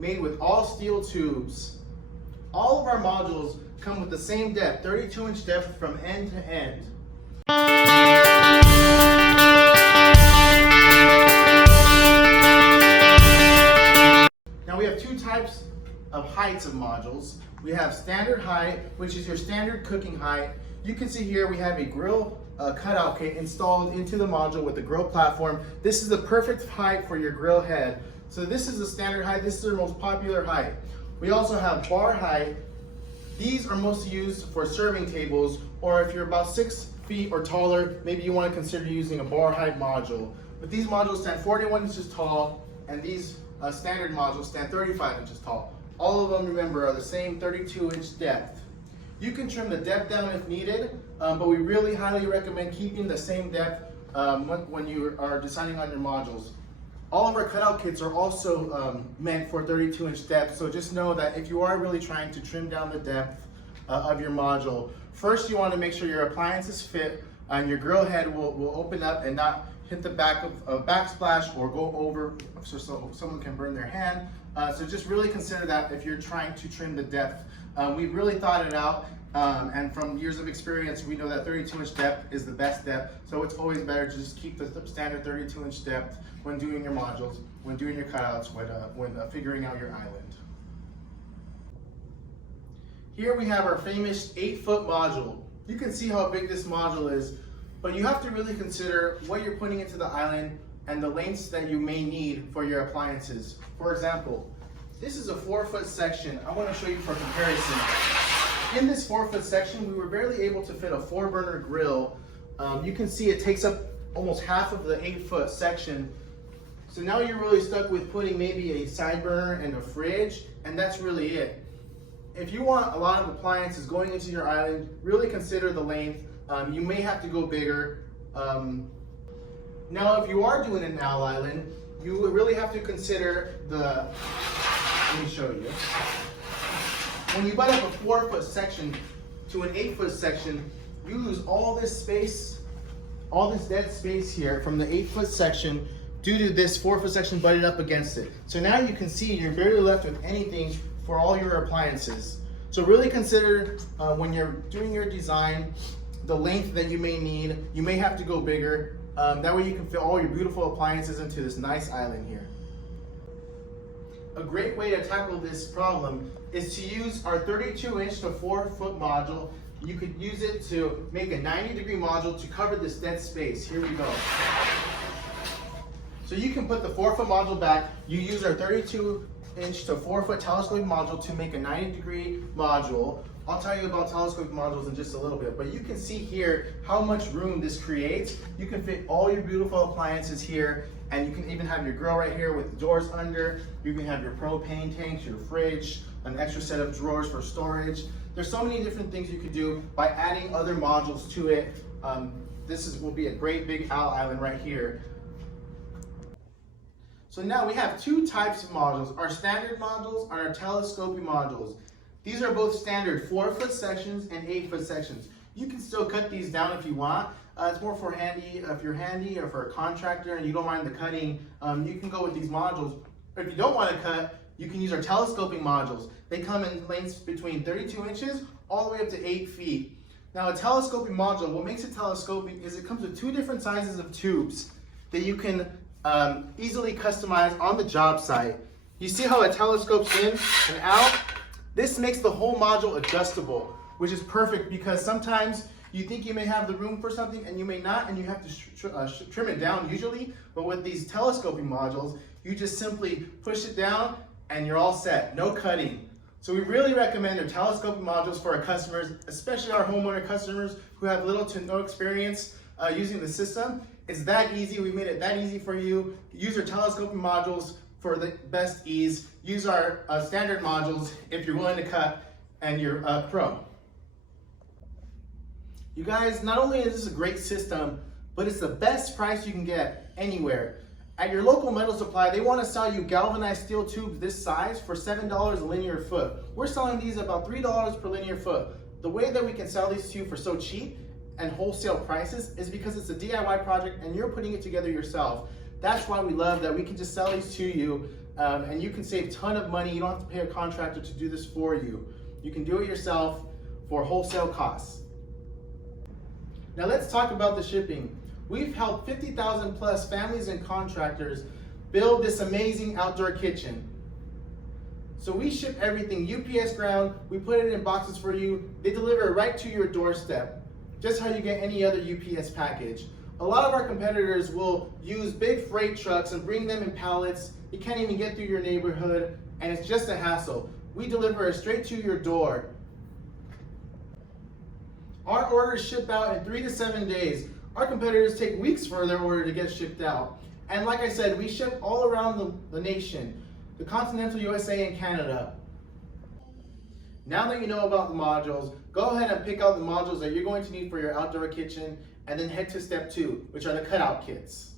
Made with all steel tubes. All of our modules come with the same depth, 32-inch depth from end to end. Now we have two types of heights of modules. We have standard height, which is your standard cooking height. You can see here we have a grill cutout kit installed into the module with the grill platform. This is the perfect height for your grill head. So this is the standard height. This is our most popular height. We also have bar height. These are mostly used for serving tables, or if you're about 6 feet or taller, maybe you want to consider using a bar height module. But these modules stand 41 inches tall, and these standard modules stand 35 inches tall. All of them, remember, are the same 32-inch depth. You can trim the depth down if needed, but we really highly recommend keeping the same depth when you are deciding on your modules. All of our cutout kits are also meant for 32-inch depth, so just know that if you are really trying to trim down the depth of your module, first you want to make sure your appliances fit and your grill head will open up and not hit the back of a backsplash or go over so someone can burn their hand. So just really consider that if you're trying to trim the depth. We really thought it out, and from years of experience, we know that 32-inch depth is the best depth, so it's always better to just keep the standard 32-inch depth when doing your modules, when doing your cutouts, when figuring out your island. Here we have our famous 8-foot module. You can see how big this module is, but you have to really consider what you're putting into the island and the lengths that you may need for your appliances. For example, this is a 4-foot section. I want to show you for comparison. In this 4-foot section, we were barely able to fit a 4-burner grill. You can see it takes up almost half of the 8-foot section. So now you're really stuck with putting maybe a side burner and a fridge, and that's really it. If you want a lot of appliances going into your island, really consider the length. You may have to go bigger. Now, if you are doing an owl island, you really have to consider let me show you. When you butt up a 4-foot section to an 8-foot section, you lose all this space, all this dead space here from the 8-foot section due to this 4-foot section butted up against it. So now you can see you're barely left with anything for all your appliances. So really consider when you're doing your design, the length that you may need. You may have to go bigger. That way you can fit all your beautiful appliances into this nice island here. A great way to tackle this problem is to use our 32-inch to 4-foot module. You could use it to make a 90-degree module to cover this dead space. Here we go. So you can put the 4-foot module back. You use our 32-inch to 4-foot telescopic module to make a 90-degree module. I'll tell you about telescopic modules in just a little bit, but you can see here how much room this creates. You can fit all your beautiful appliances here, and you can even have your grill right here with doors under. You can have your propane tanks, your fridge, an extra set of drawers for storage. There's so many different things you could do by adding other modules to it. Will be a great big owl island right here. So now we have two types of modules, our standard modules and our telescoping modules. These are both standard 4-foot sections and 8-foot sections. You can still cut these down if you want. It's more for handy, if you're handy or for a contractor and you don't mind the cutting, you can go with these modules. But if you don't want to cut, you can use our telescoping modules. They come in lengths between 32 inches all the way up to 8 feet. Now a telescoping module, what makes it telescopic is it comes with 2 different sizes of tubes that you can easily customize on the job site. You see how it telescopes in and out? This makes the whole module adjustable, which is perfect because sometimes you think you may have the room for something and you may not, and you have to trim it down usually. But with these telescoping modules, you just simply push it down and you're all set, no cutting. So we really recommend our telescoping modules for our customers, especially our homeowner customers who have little to no experience using the system. It's that easy. We made it that easy for you. Use our telescoping modules for the best ease. Use our standard modules if you're willing to cut and you're a pro. You guys, not only is this a great system, but it's the best price you can get anywhere. At your local metal supply, they want to sell you galvanized steel tubes this size for $7 a linear foot. We're selling these at about $3 per linear foot. The way that we can sell these to you for so cheap and wholesale prices is because it's a DIY project and you're putting it together yourself. That's why we love that we can just sell these to you and you can save a ton of money. You don't have to pay a contractor to do this for you. You can do it yourself for wholesale costs. Now let's talk about the shipping. We've helped 50,000 plus families and contractors build this amazing outdoor kitchen. So we ship everything UPS ground, we put it in boxes for you, they deliver it right to your doorstep, just how you get any other UPS package. A lot of our competitors will use big freight trucks and bring them in pallets. You can't even get through your neighborhood, and it's just a hassle. We deliver it straight to your door. Our orders ship out in 3 to 7 days. Our competitors take weeks for their order to get shipped out. And like I said, we ship all around the nation, the continental USA and Canada. Now that you know about the modules, go ahead and pick out the modules that you're going to need for your outdoor kitchen, and then head to step 2, which are the cutout kits.